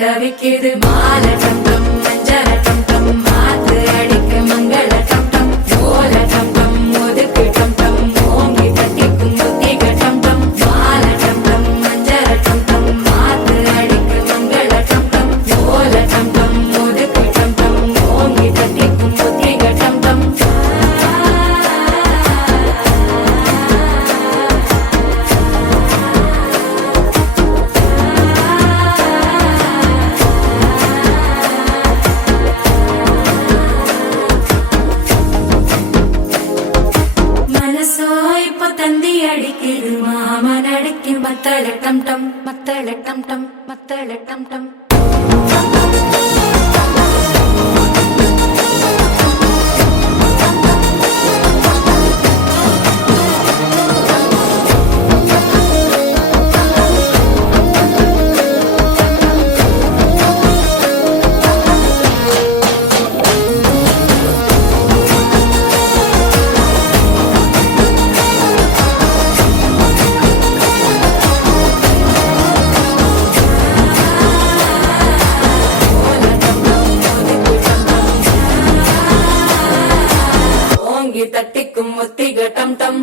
தவிக்குது மால டம் டம் மஞ்சள டம் டம் மாத்து அடிக்க மங்கள டம் டம் ஓல டம் டம் ஒதுக்கு டம் டம் ஓங்கி தட்டிக்கும் புத்திக டம் டம் மால டம் டம் மஞ்சள டம் டம் மாத்து அடிக்க மங்கள டம் டம் ஓல டம் டம் ஒதுக்கு டம் டம் ஓங்கி தட்டிக்கும் புத்திக டம் டம் தந்தி அடிக்குது மாமன் அடிக்கு மத்தள டம் டம் மத்தள டம் டம் மத்தள டம் டம் தட்டிக்கும் முத்திக டம் டம்